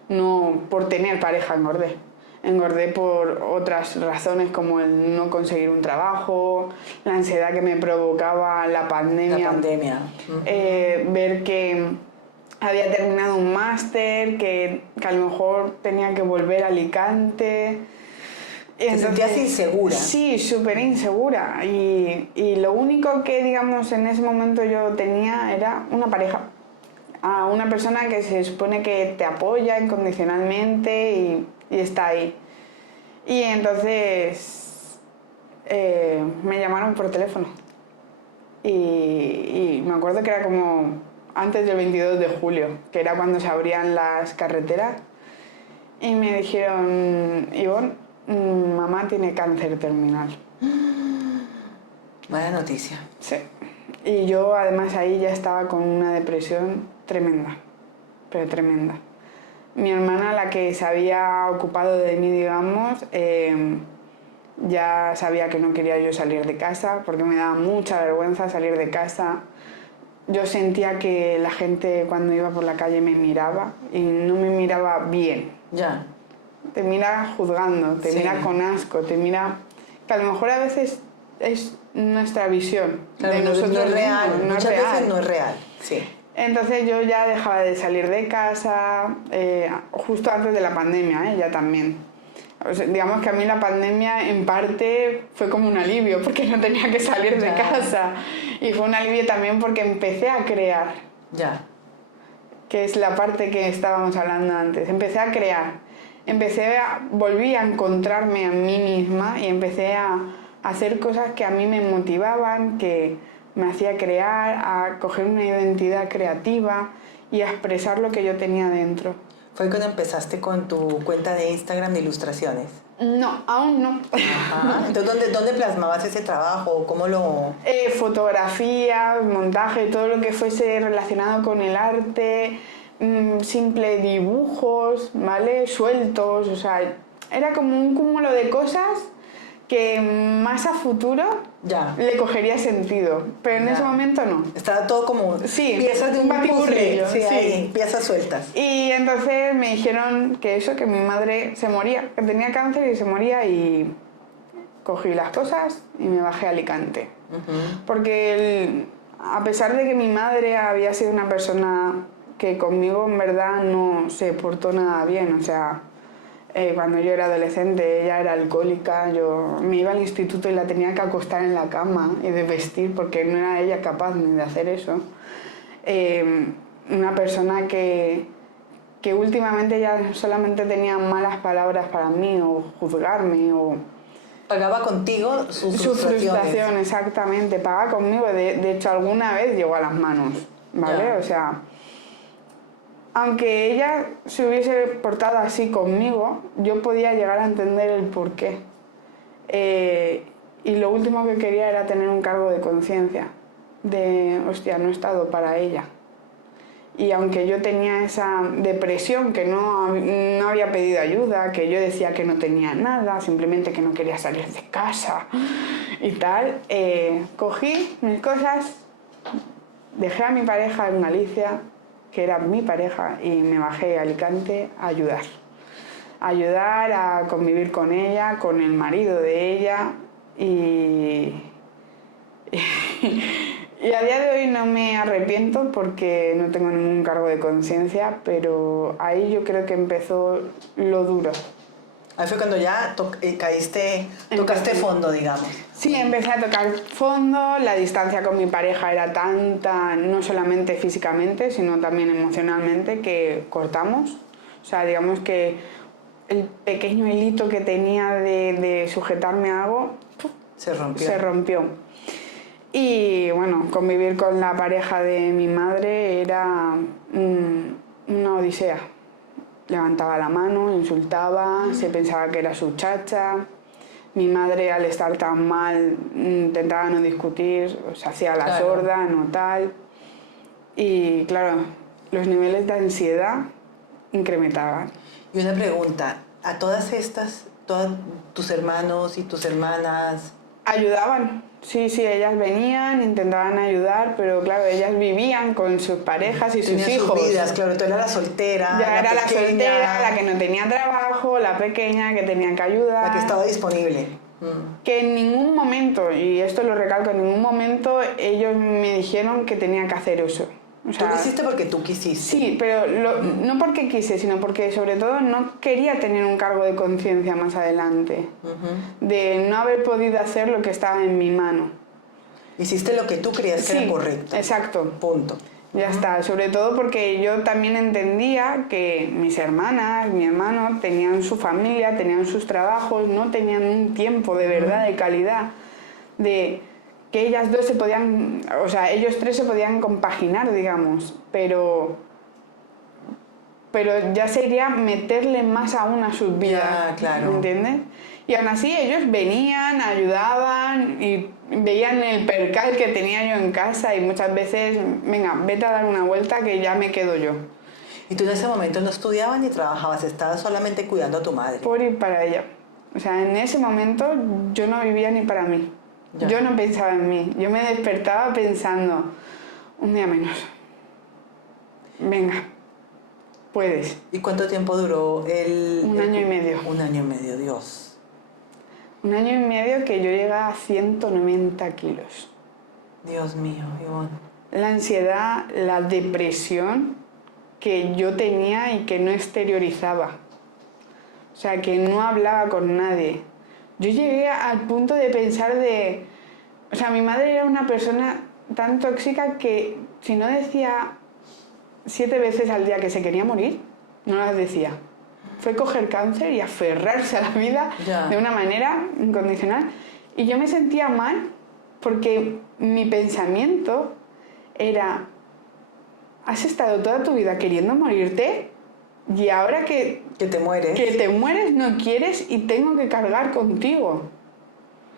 no por tener pareja engordé. Engordé por otras razones como el no conseguir un trabajo, la ansiedad que me provocaba la pandemia. La pandemia. Ver que había terminado un máster, que a lo mejor tenía que volver a Alicante. ¿Te sentías insegura? Sí, súper insegura. Y lo único que, digamos, en ese momento yo tenía era una pareja. Una persona que se supone que te apoya incondicionalmente y está ahí. Y entonces me llamaron por teléfono. Y me acuerdo que era como antes del 22 de julio, que era cuando se abrían las carreteras. Y me dijeron, Ivonne, mamá tiene cáncer terminal. Vaya noticia. Sí. Y yo además ahí ya estaba con una depresión tremenda, pero tremenda. Mi hermana, la que se había ocupado de mí, digamos, ya sabía que no quería yo salir de casa porque me daba mucha vergüenza salir de casa. Yo sentía que la gente cuando iba por la calle me miraba y no me miraba bien. Ya. Te mira juzgando, te mira con asco, te mira... Que a lo mejor a veces es nuestra visión Claro, de no nosotros es real. mismos, no Muchas es real. veces no es real. Sí. Entonces yo ya dejaba de salir de casa, justo antes de la pandemia, ya también. O sea, digamos que a mí la pandemia en parte fue como un alivio porque no tenía que salir de casa. Y fue un alivio también porque empecé a crear. Ya. Que es la parte que estábamos hablando antes. Empecé a crear. Volví a encontrarme a mí misma y empecé a hacer cosas que a mí me motivaban, que me hacía crear, a coger una identidad creativa y a expresar lo que yo tenía dentro. Fue cuando empezaste con tu cuenta de Instagram de ilustraciones. No, aún no. Ajá. Entonces, ¿dónde plasmabas ese trabajo? ¿Cómo lo...? Fotografía, montaje, todo lo que fuese relacionado con el arte, simple dibujos, ¿vale? Sueltos, o sea, era como un cúmulo de cosas que más a futuro Ya. le cogería sentido, pero en Ya. ese momento no. Estaba todo como Sí, piezas de un batiburrillo, puzzle. Sí, sí. ahí, piezas sueltas. Y entonces me dijeron que eso, que mi madre se moría, que tenía cáncer y se moría, y cogí las cosas y me bajé a Alicante. Porque a pesar de que mi madre había sido una persona que conmigo en verdad no se portó nada bien, o sea, cuando yo era adolescente ella era alcohólica, yo me iba al instituto y la tenía que acostar en la cama y de vestir porque no era ella capaz ni de hacer eso. Una persona que últimamente ya solamente tenía malas palabras para mí o juzgarme o... Pagaba contigo sus Su frustraciones. frustración, exactamente, pagaba conmigo, de hecho alguna vez llegó a las manos, ¿vale? Ya. O sea, aunque ella se hubiese portado así conmigo, yo podía llegar a entender el porqué. Y lo último que quería era tener un cargo de conciencia, de, hostia, no he estado para ella. Y aunque yo tenía esa depresión, que no había pedido ayuda, que yo decía que no tenía nada, simplemente que no quería salir de casa y tal, cogí mis cosas, dejé a mi pareja en Galicia, que era mi pareja, y me bajé a Alicante a ayudar. A ayudar, a convivir con ella, con el marido de ella, y a día de hoy no me arrepiento porque no tengo ningún cargo de conciencia, pero ahí yo creo que empezó lo duro. Ahí fue cuando ya tocaste fondo, digamos. Sí, empecé a tocar fondo, la distancia con mi pareja era tanta, no solamente físicamente, sino también emocionalmente, que cortamos. O sea, digamos que el pequeño hilito que tenía de sujetarme a algo Se rompió. se rompió. Y bueno, convivir con la pareja de mi madre era una odisea. Levantaba la mano, insultaba, se pensaba que era su chacha. Mi madre, al estar tan mal, intentaba no discutir, se hacía la sorda, no tal. Y claro, los niveles de ansiedad incrementaban. Y una pregunta, ¿a todas estas, todos tus hermanos y tus hermanas? Ayudaban, sí, ellas venían, intentaban ayudar, pero claro, ellas vivían con sus parejas y sus Tenían hijos. sus vidas, claro, tú eras la soltera. Ya era la pequeña, soltera, la que no tenía trabajo, la pequeña que tenía que ayudar. la que estaba disponible. Que en ningún momento, y esto lo recalco, en ningún momento ellos me dijeron que tenía que hacer eso. O sea, Tú lo hiciste porque tú quisiste. sí, pero no porque quise, sino porque sobre todo no quería tener un cargo de conciencia más adelante. De no haber podido hacer lo que estaba en mi mano. Hiciste lo que tú creías que era correcto. Exacto. Punto. Ya está, sobre todo porque yo también entendía que mis hermanas, mi hermano, tenían su familia, tenían sus trabajos, no tenían un tiempo de verdad, de calidad, de que ellas dos se podían, o sea, ellos tres se podían compaginar, digamos, pero ya sería meterle más aún a sus vidas, Ya, claro. ¿me entiendes? Y aún así ellos venían, ayudaban y veían el percal que tenía yo en casa y muchas veces, venga, vete a dar una vuelta que ya me quedo yo. Y tú en ese momento no estudiabas ni trabajabas, estabas solamente cuidando a tu madre. Por ir para ella. O sea, en ese momento yo no vivía ni para mí. Ya. Yo no pensaba en mí. Yo me despertaba pensando, un día menos. Venga, puedes. ¿Y cuánto tiempo duró el...? Un año y medio. Un año y medio, Dios. Un año y medio que yo llegué a 190 kilos. Dios mío, Ivonne. La ansiedad, la depresión que yo tenía y que no exteriorizaba. O sea, que no hablaba con nadie. Yo llegué al punto de pensar de... O sea, mi madre era una persona tan tóxica que si no decía 7 veces al día que se quería morir, no las decía. Fue coger cáncer y aferrarse a la vida de una manera incondicional. Y yo me sentía mal porque mi pensamiento era: ¿has estado toda tu vida queriendo morirte? y ahora que te mueres. Que te mueres no quieres y tengo que cargar contigo.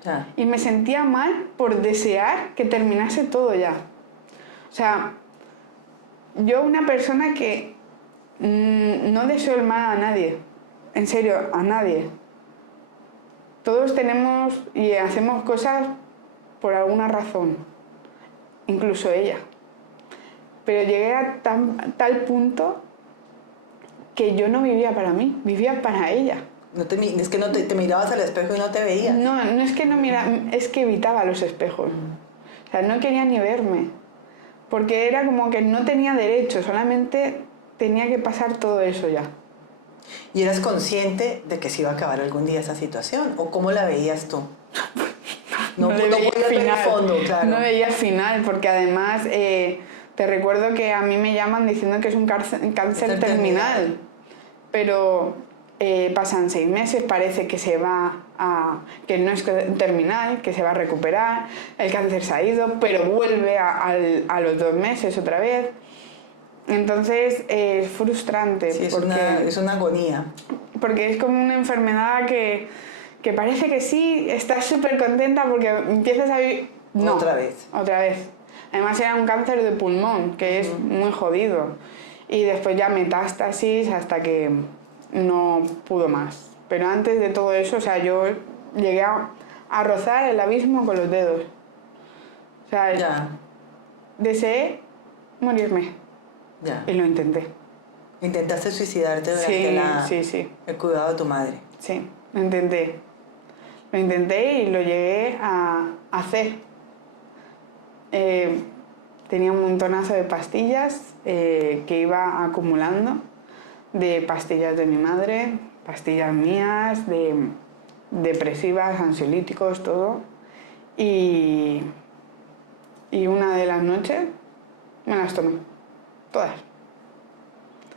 Ya. Y me sentía mal por desear que terminase todo ya. O sea, yo una persona que no deseo el mal a nadie. En serio, a nadie. Todos tenemos y hacemos cosas por alguna razón. Incluso ella. Pero llegué a tal punto que yo no vivía para mí, vivía para ella. Es que no te mirabas al espejo y no te veías. No es que no miraba, es que evitaba los espejos. O sea, no quería ni verme. Porque era como que no tenía derecho, solamente tenía que pasar todo eso ya. ¿Y eras consciente de que se iba a acabar algún día esa situación? ¿O cómo la veías tú? No le veía podías ver el fondo, claro. No veía final, porque además te recuerdo que a mí me llaman diciendo que es un cáncer terminal. Pero pasan 6 meses, parece que que no es terminal, que se va a recuperar, el cáncer se ha ido, pero vuelve a los 2 meses otra vez. Entonces es frustrante. Sí, es una agonía. Porque es como una enfermedad que parece que sí, estás súper contenta porque empiezas a vivir... No, otra vez. Además era un cáncer de pulmón, que es muy jodido. Y después ya metástasis hasta que no pudo más. Pero antes de todo eso, o sea, yo llegué a rozar el abismo con los dedos. O sea, ya. Deseé morirme. Ya. Y lo intenté. ¿Intentaste suicidarte durante el cuidado de tu madre? Sí, lo intenté. Lo intenté y lo llegué a hacer. Tenía un montonazo de pastillas que iba acumulando, de pastillas de mi madre, pastillas mías, de depresivas, ansiolíticos, todo. Y una de las noches me las tomé, todas.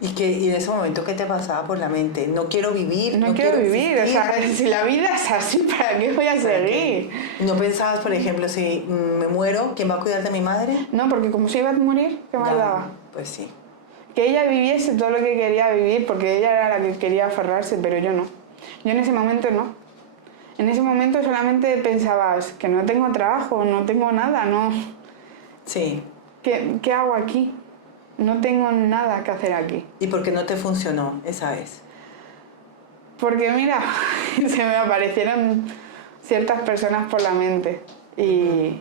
¿Y en ese momento qué te pasaba por la mente? No quiero vivir. No quiero vivir, o sea, si la vida es así, ¿para qué voy a seguir? ¿No pensabas, por ejemplo, si me muero, quién va a cuidar de mi madre? No, porque como se iba a morir, ¿qué más daba? Pues sí. Que ella viviese todo lo que quería vivir, porque ella era la que quería aferrarse, pero yo no. Yo en ese momento no. En ese momento solamente pensabas que no tengo trabajo, no tengo nada, no. Sí. ¿Qué hago aquí? No tengo nada que hacer aquí. ¿Y por qué no te funcionó esa vez? Porque mira, se me aparecieron ciertas personas por la mente y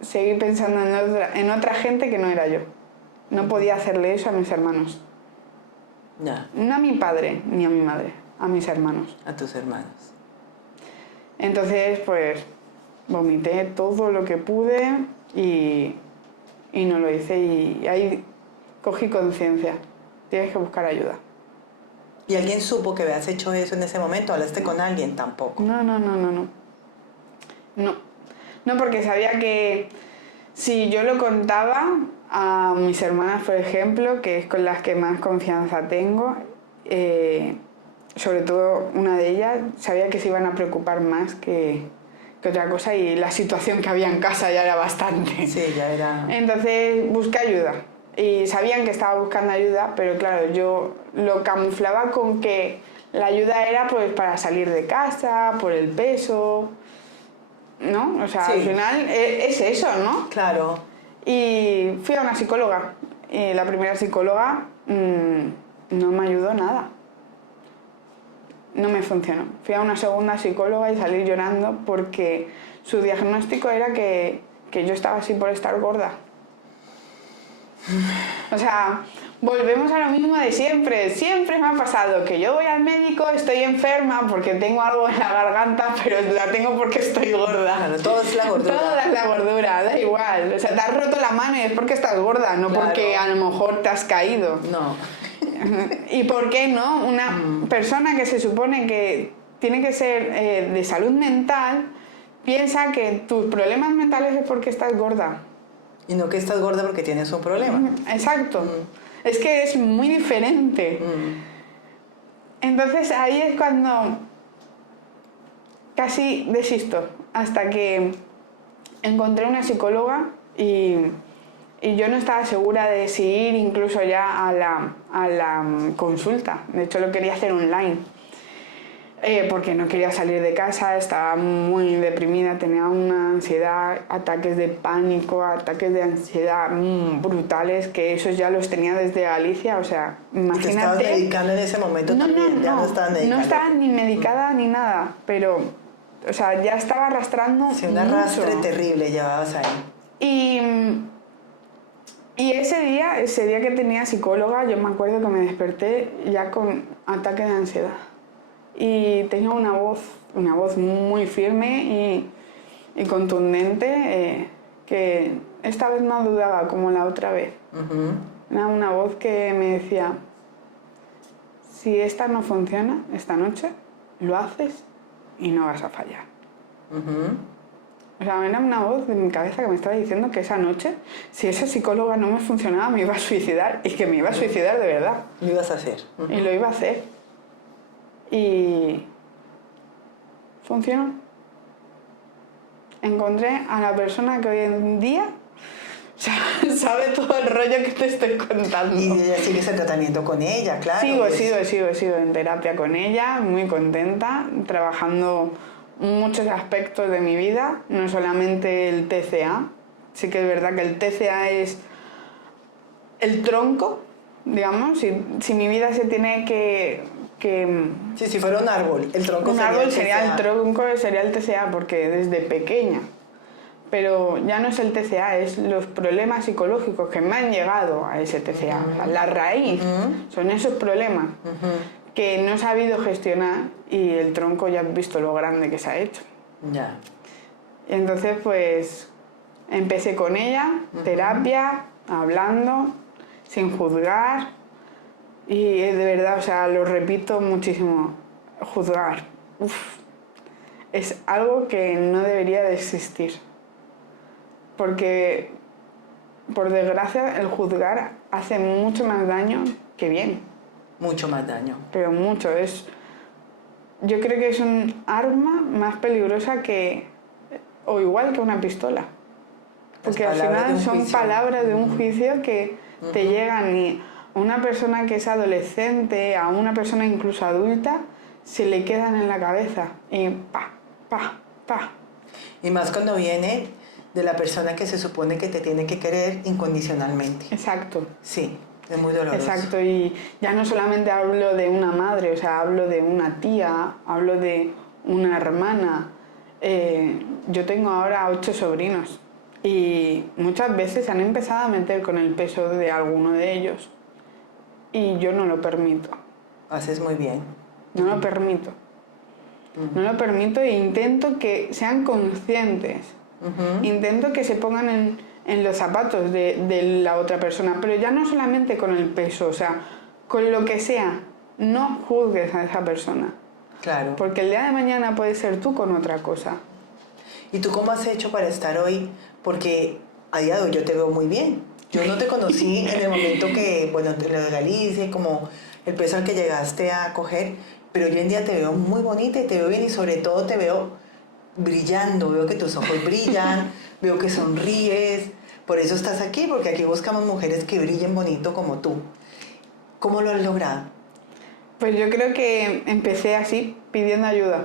seguí pensando en otra gente que no era yo. No podía hacerle eso a mis hermanos. Ya. No a mi padre ni a mi madre, a mis hermanos. A tus hermanos. Entonces, pues, vomité todo lo que pude y no lo hice y ahí cogí conciencia. Tienes que buscar ayuda. ¿Y alguien supo que habías hecho eso en ese momento? ¿Hablaste con alguien? Tampoco. No. No, porque sabía que si yo lo contaba a mis hermanas, por ejemplo, que es con las que más confianza tengo, sobre todo una de ellas, sabía que se iban a preocupar más que otra cosa y la situación que había en casa ya era bastante. Sí, ya era... Entonces busqué ayuda y sabían que estaba buscando ayuda, pero claro, yo lo camuflaba con que la ayuda era pues para salir de casa, por el peso, ¿no? O sea, sí. Al final es eso, ¿no? Claro. Y fui a una psicóloga y la primera psicóloga no me ayudó nada. No me funcionó. Fui a una segunda psicóloga y salí llorando porque su diagnóstico era que yo estaba así por estar gorda. O sea, volvemos a lo mismo de siempre. Siempre me ha pasado que yo voy al médico, estoy enferma porque tengo algo en la garganta, pero la tengo porque estoy gorda. Claro, todo es la gordura. Todo es la gordura, da igual. O sea, te has roto la mano y es porque estás gorda, no claro. Porque a lo mejor te has caído. No. ¿Y por qué no? Una persona que se supone que tiene que ser de salud mental piensa que tus problemas mentales es porque estás gorda. Y no que estás gorda porque tienes un problema. Exacto. Es que es muy diferente. Entonces ahí es cuando casi desisto. Hasta que encontré una psicóloga y Y yo no estaba segura de si ir incluso ya a la consulta. De hecho, lo quería hacer online. Porque no quería salir de casa, estaba muy deprimida, tenía una ansiedad, ataques de pánico, ataques de ansiedad brutales, que esos ya los tenía desde Galicia, o sea, imagínate... ¿Y te estabas medicando en ese momento también? Ya no estabas medicando. No estaba ni medicada ni nada, pero, o sea, ya estaba arrastrando sí, un arrastre terrible llevabas ahí. Y ese día que tenía psicóloga, yo me acuerdo que me desperté ya con ataque de ansiedad. Y tenía una voz muy firme y contundente, que esta vez no dudaba como la otra vez. Era una voz que me decía, si esta no funciona esta noche, lo haces y no vas a fallar. O sea, era una voz de mi cabeza que me estaba diciendo que esa noche, si esa psicóloga no me funcionaba, me iba a suicidar, y que me iba a suicidar de verdad. Lo ibas a hacer. Y lo iba a hacer. Y funcionó. Encontré a la persona que hoy en día sabe todo el rollo que te estoy contando. Y ella sigues el tratamiento con ella, claro. Sigo en terapia con ella, muy contenta, trabajando muchos aspectos de mi vida, no solamente el TCA. Sí que es verdad que el TCA es el tronco, digamos, si mi vida se tiene que sí, si fuera un árbol, el tronco sería el tronco, sería el TCA, porque desde pequeña. Pero ya no es el TCA, es los problemas psicológicos que me han llegado a ese TCA. O sea, la raíz son esos problemas que no he sabido gestionar, y el tronco ya has visto lo grande que se ha hecho. Ya. Y entonces pues empecé con ella, terapia, hablando, sin juzgar. Y de verdad, o sea, lo repito muchísimo, juzgar. Es algo que no debería de existir. Porque, por desgracia, el juzgar hace mucho más daño que bien. Mucho más daño. Pero mucho. Yo creo que es un arma más peligrosa o igual que una pistola. Porque al final son palabras de un juicio que te llegan, y a una persona que es adolescente, a una persona incluso adulta, se le quedan en la cabeza y pa. Y más cuando viene de la persona que se supone que te tiene que querer incondicionalmente. Exacto. Sí, es muy doloroso. Exacto, y ya no solamente hablo de una madre, o sea, hablo de una tía, hablo de una hermana. Yo tengo ahora 8 sobrinos y muchas veces han empezado a meter con el peso de alguno de ellos. Y yo no lo permito. Haces muy bien. No lo permito. No lo permito, e intento que sean conscientes. Intento que se pongan en los zapatos de la otra persona, pero ya no solamente con el peso, o sea, con lo que sea. No juzgues a esa persona. Claro. Porque el día de mañana puedes ser tú con otra cosa. ¿Y tú cómo has hecho para estar hoy? Porque a día de hoy yo te veo muy bien. Yo no te conocí en el momento que, bueno, en lo de Galicia, como el peso al que llegaste a coger, pero hoy en día te veo muy bonita y te veo bien, y sobre todo te veo brillando, veo que tus ojos brillan, veo que sonríes. Por eso estás aquí, porque aquí buscamos mujeres que brillen bonito como tú. ¿Cómo lo has logrado? Pues yo creo que empecé así, pidiendo ayuda.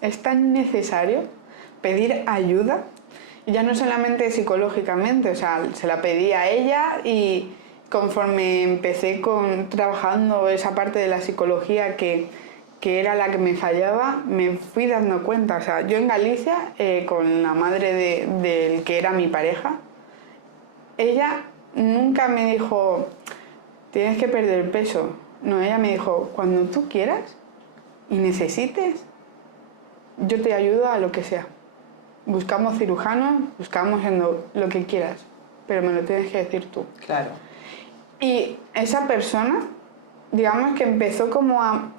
Es tan necesario pedir ayuda. Y ya no solamente psicológicamente, o sea, se la pedí a ella, y conforme empecé trabajando esa parte de la psicología que era la que me fallaba, me fui dando cuenta. O sea, yo en Galicia, con la madre del que era mi pareja, ella nunca me dijo, tienes que perder peso. No, ella me dijo, cuando tú quieras y necesites, yo te ayudo a lo que sea. Buscamos cirujanos, buscamos en lo que quieras, pero me lo tienes que decir tú. Claro. Y esa persona, digamos que empezó como a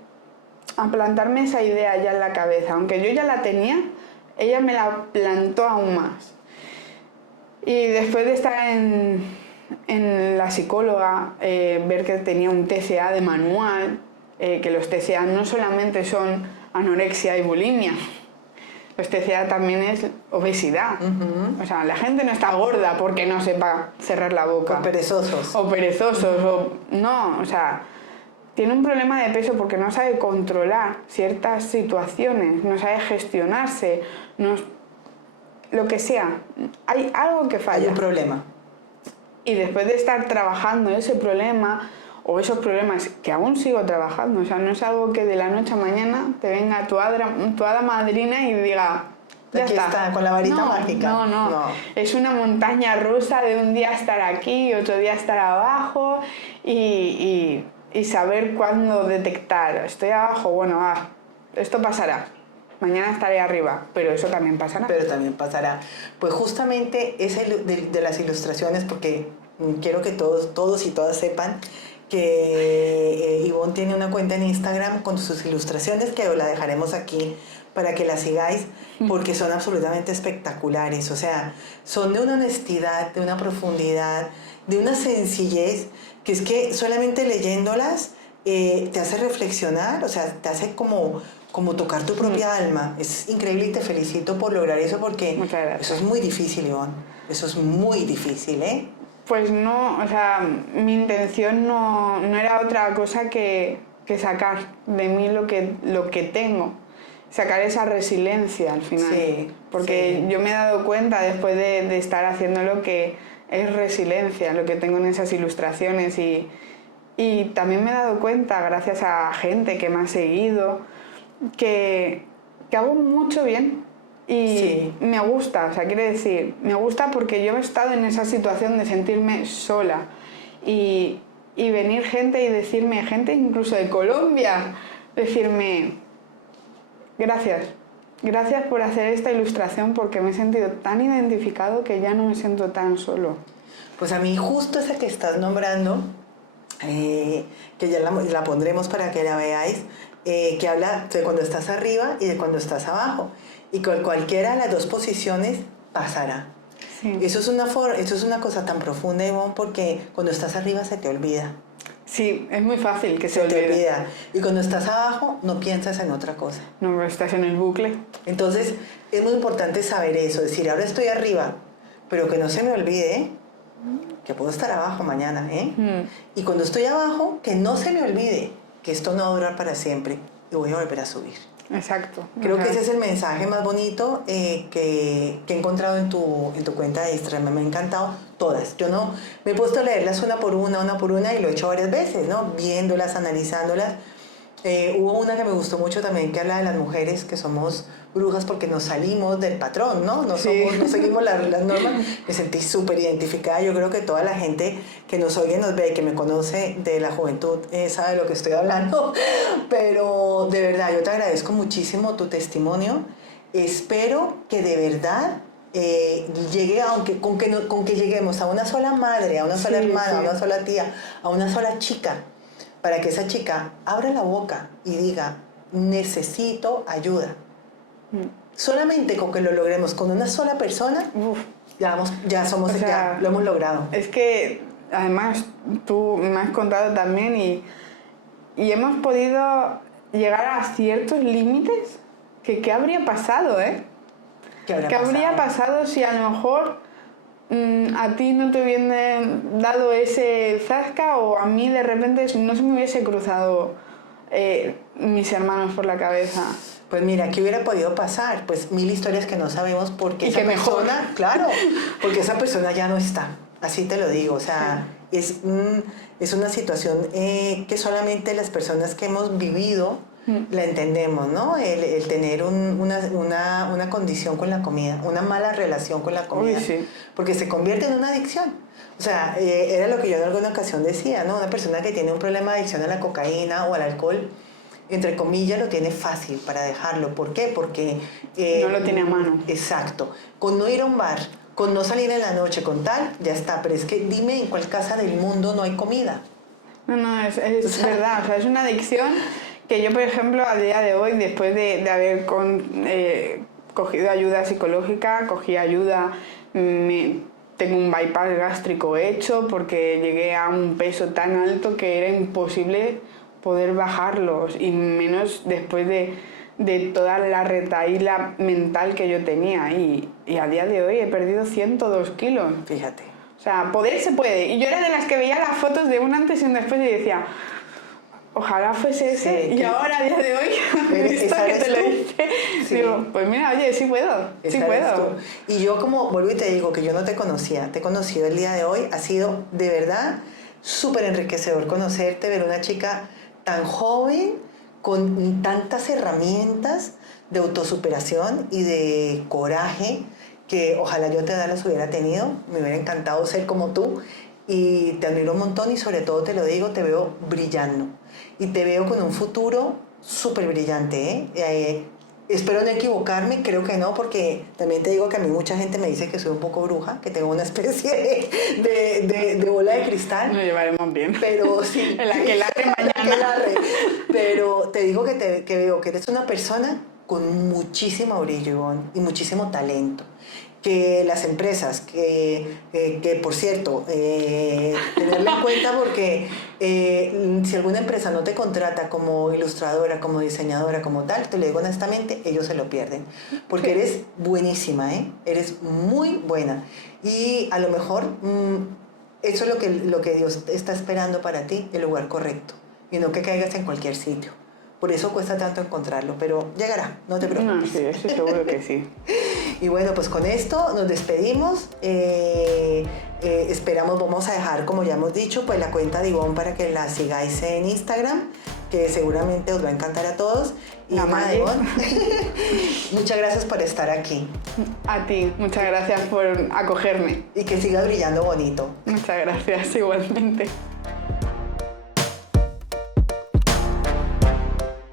plantarme esa idea ya en la cabeza. Aunque yo ya la tenía, ella me la plantó aún más. Y después de estar en la psicóloga, ver que tenía un TCA de manual, que los TCA no solamente son anorexia y bulimia, Pues TCA también es obesidad. O sea, la gente no está gorda porque no sepa cerrar la boca. O perezosos. O perezosos, no, o sea, tiene un problema de peso porque no sabe controlar ciertas situaciones, no sabe gestionarse, lo que sea. Hay algo que falla. Hay un problema. Y después de estar trabajando ese problema, o esos problemas que aún sigo trabajando, o sea, no es algo que de la noche a mañana te venga tu hada madrina y diga, ya aquí está, con la varita mágica. No. Es una montaña rusa de un día estar aquí, otro día estar abajo y saber cuándo detectar. Estoy abajo, bueno, esto pasará. Mañana estaré arriba, pero eso también pasará. Pero también pasará. Pues justamente esa de las ilustraciones, porque quiero que todos y todas sepan que Ivonne tiene una cuenta en Instagram con sus ilustraciones, que os la dejaremos aquí para que la sigáis, porque son absolutamente espectaculares. O sea, son de una honestidad, de una profundidad, de una sencillez, que es que solamente leyéndolas te hace reflexionar, o sea, te hace como tocar tu propia alma. Es increíble y te felicito por lograr eso, porque eso es muy difícil, Ivonne. Eso es muy difícil, ¿eh? Pues no, o sea, mi intención no era otra cosa que sacar de mí lo que tengo. Sacar esa resiliencia al final. Sí, porque yo me he dado cuenta después de estar haciendo lo que es resiliencia, lo que tengo en esas ilustraciones. Y también me he dado cuenta, gracias a gente que me ha seguido, que hago mucho bien. Y me gusta, o sea, quiere decir, me gusta porque yo he estado en esa situación de sentirme sola. Y venir gente y decirme, gente incluso de Colombia, decirme, gracias por hacer esta ilustración, porque me he sentido tan identificado que ya no me siento tan solo. Pues a mí justo esa que estás nombrando, que ya la pondremos para que la veáis, que habla de cuando estás arriba y de cuando estás abajo. Y con cualquiera de las dos posiciones pasará. Sí. Eso es una cosa tan profunda, Ivonne, porque cuando estás arriba se te olvida. Sí, es muy fácil que se te olvida. Y cuando estás abajo no piensas en otra cosa. No, estás en el bucle. Entonces es muy importante saber eso, decir, ahora estoy arriba, pero que no se me olvide que puedo estar abajo mañana, ¿eh? Y cuando estoy abajo, que no se me olvide que esto no va a durar para siempre y voy a volver a subir. Exacto. Creo que ese es el mensaje más bonito que he encontrado en tu cuenta de Instagram. Me ha encantado todas. Yo no me he puesto a leerlas una por una y lo he hecho varias veces, ¿no? Viéndolas, analizándolas. Hubo una que me gustó mucho también, que habla de las mujeres que somos brujas porque nos salimos del patrón, ¿no? No seguimos las normas. Me sentí súper identificada. Yo creo que toda la gente que nos oye, nos ve y que me conoce de la juventud sabe de lo que estoy hablando. Pero de verdad, yo te agradezco muchísimo tu testimonio. Espero que de verdad llegue, con que lleguemos a una sola madre, a una sola hermana, a una sola tía, a una sola chica, para que esa chica abra la boca y diga, necesito ayuda. Solamente con que lo logremos con una sola persona, ya lo hemos logrado. Es que además tú me has contado también y hemos podido llegar a ciertos límites que ¿qué habría pasado, eh? ¿Qué habría pasado si a lo mejor a ti no te hubiesen dado ese zasca, o a mí de repente no se me hubiese cruzado mis hermanos por la cabeza? Pues mira, ¿qué hubiera podido pasar? Pues 1000 historias que no sabemos, porque esa persona, claro, porque esa persona ya no está, así te lo digo, o sea, es una situación que solamente las personas que hemos vivido la entendemos, ¿no? El tener una condición con la comida, una mala relación con la comida, porque se convierte en una adicción. O sea, era lo que yo en alguna ocasión decía, ¿no? Una persona que tiene un problema de adicción a la cocaína o al alcohol, entre comillas, lo tiene fácil para dejarlo. ¿Por qué? Porque no lo tiene a mano. Exacto. Con no ir a un bar, con no salir en la noche, con tal, ya está. Pero es que dime en cuál casa del mundo no hay comida. No, es verdad. O sea, es una adicción que yo, por ejemplo, a día de hoy, después de haber cogido ayuda psicológica, cogí ayuda, tengo un bypass gástrico hecho porque llegué a un peso tan alto que era imposible poder bajarlos, y menos después de de toda la retahíla mental que yo tenía y a día de hoy he perdido 102 kilos. Fíjate. O sea, poder se puede. Y yo era de las que veía las fotos de un antes y un después y decía, ojalá fuese ese. Sí, y ahora, a día de hoy, visto que te lo dice, sí. digo, pues mira, oye, sí puedo, sí puedo. Y yo como vuelvo y te digo que yo no te conocía, te he conocido el día de hoy, ha sido de verdad súper enriquecedor conocerte, ver una chica tan joven, con tantas herramientas de autosuperación y de coraje, que ojalá yo te las hubiera tenido, me hubiera encantado ser como tú, y te admiro un montón y sobre todo te lo digo, te veo brillando y te veo con un futuro súper brillante, ¿eh? Espero no equivocarme, creo que no, porque también te digo que a mí mucha gente me dice que soy un poco bruja, que tengo una especie de bola de cristal. Nos llevaremos bien. Pero sí. En la que larre mañana. Pero te digo que veo que eres una persona con muchísimo brillo, Ivonne, y muchísimo talento. Que las empresas, que por cierto, tenerlo en cuenta porque si alguna empresa no te contrata como ilustradora, como diseñadora, como tal, te lo digo honestamente, ellos se lo pierden. Porque eres buenísima, ¿eh? Eres muy buena. Y a lo mejor eso es lo que Dios está esperando para ti, el lugar correcto. Y no que caigas en cualquier sitio. Por eso cuesta tanto encontrarlo, pero llegará, no te preocupes. No, sí, eso seguro que sí. Y bueno, pues con esto nos despedimos. Esperamos, vamos a dejar, como ya hemos dicho, pues la cuenta de Ivonne para que la sigáis en Instagram, que seguramente os va a encantar a todos. Y nada, Ivonne, muchas gracias por estar aquí. A ti, muchas gracias por acogerme. Y que siga brillando bonito. Muchas gracias, igualmente.